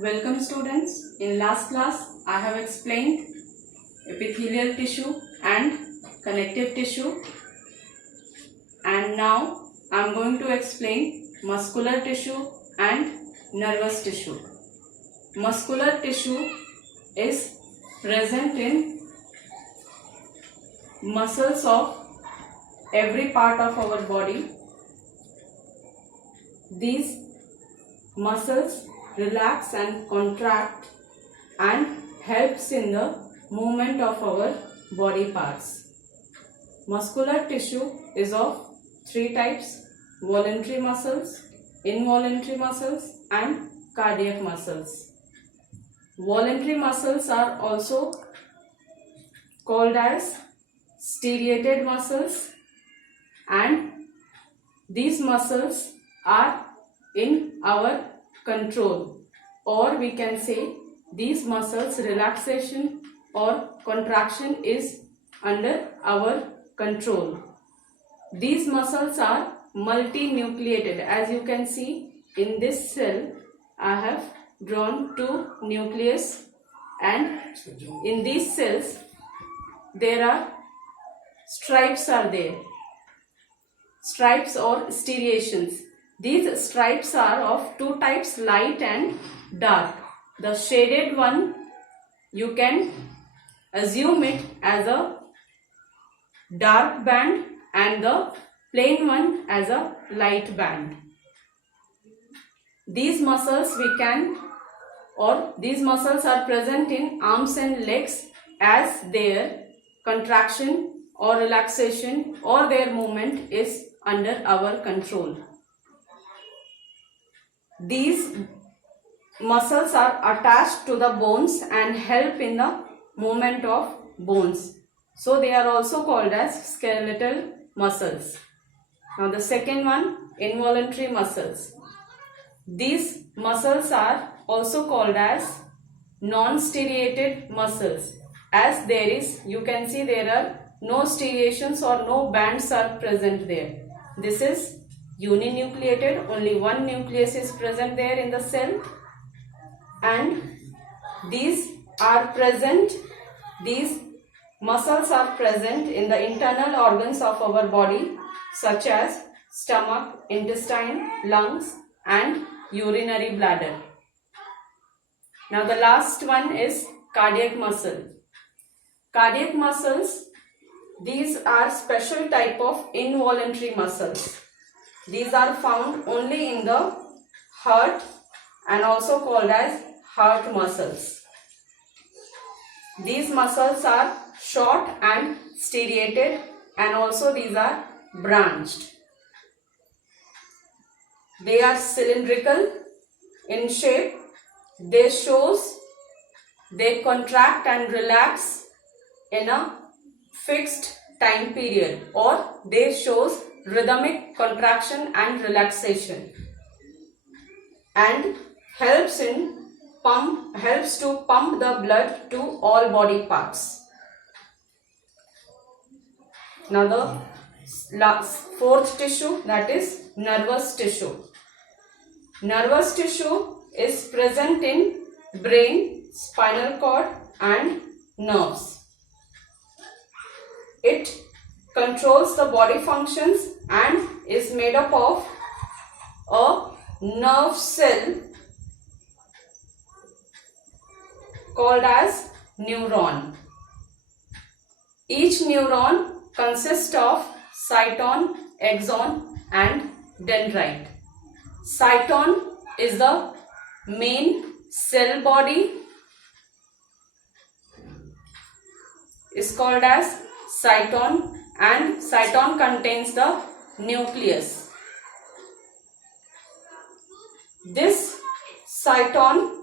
Welcome students. In last class I have explained epithelial tissue and connective tissue, and now I am going to explain muscular tissue and nervous tissue. Muscular tissue is present in muscles of every part of our body. These muscles relax and contract and helps in the movement of our body parts. Muscular tissue is of three types: voluntary muscles, involuntary muscles and cardiac muscles. Voluntary muscles are also called as striated muscles, and these muscles are in our control, or we can say these muscles relaxation or contraction is under our control. These muscles are multinucleated. As you can see in this cell, I have drawn two nucleus, and in these cells there are stripes are there. Stripes or striations. These stripes are of two types, light and dark. The shaded one, you can assume it as a dark band, and the plain one as a light band. These muscles these muscles are present in arms and legs, as their contraction or relaxation or their movement is under our control. These muscles are attached to the bones and help in the movement of bones. So they are also called as skeletal muscles. Now the second one, involuntary muscles. These muscles are also called as non-striated muscles, as you can see there are no striations or no bands are present there. This is uninucleated, only one nucleus is present there in the cell, and these muscles are present in the internal organs of our body, such as stomach, intestine, lungs and urinary bladder. Now the last one is cardiac muscle. Cardiac muscles, these are special type of involuntary muscles. These are found only in the heart and also called as heart muscles. These muscles are short and striated, and also these are branched. They are cylindrical in shape. They contract and relax in a fixed time period, or they shows rhythmic contraction and relaxation, and helps to pump the blood to all body parts. Now the fourth tissue, that is nervous tissue. Nervous tissue is present in brain, spinal cord and nerves. It controls the body functions and is made up of a nerve cell called as neuron. Each neuron consists of cyton, axon and dendrite. Cyton is the main cell body, is called as cyton, and cyton contains the nucleus. This cyton,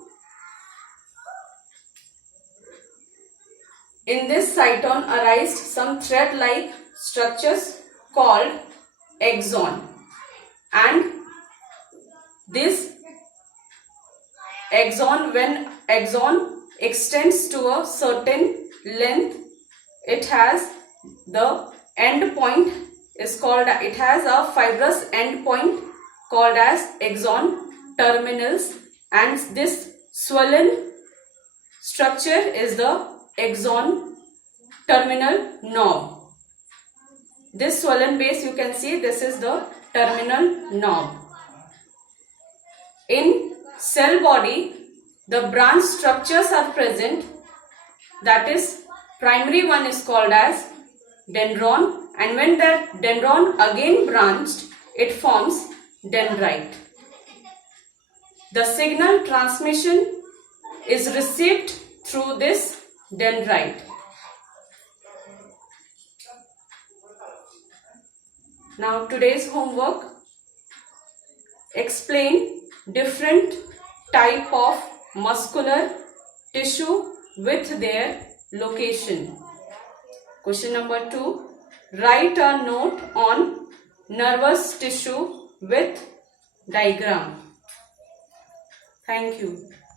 in this cyton arise some thread-like structures called axon, and this axon, when axon extends to a certain length, it has the end point is called, it has a fibrous end point called as axon terminals, and this swollen structure is the axon terminal knob. This swollen base, you can see, this is the terminal knob. In cell body, the branch structures are present. That is, primary one is called as dendron, and when that dendron again branched, it forms dendrite. The signal transmission is received through this dendrite. Now today's homework: explain different type of muscular tissue with their location. Question number 2. Write a note on nervous tissue with diagram. Thank you.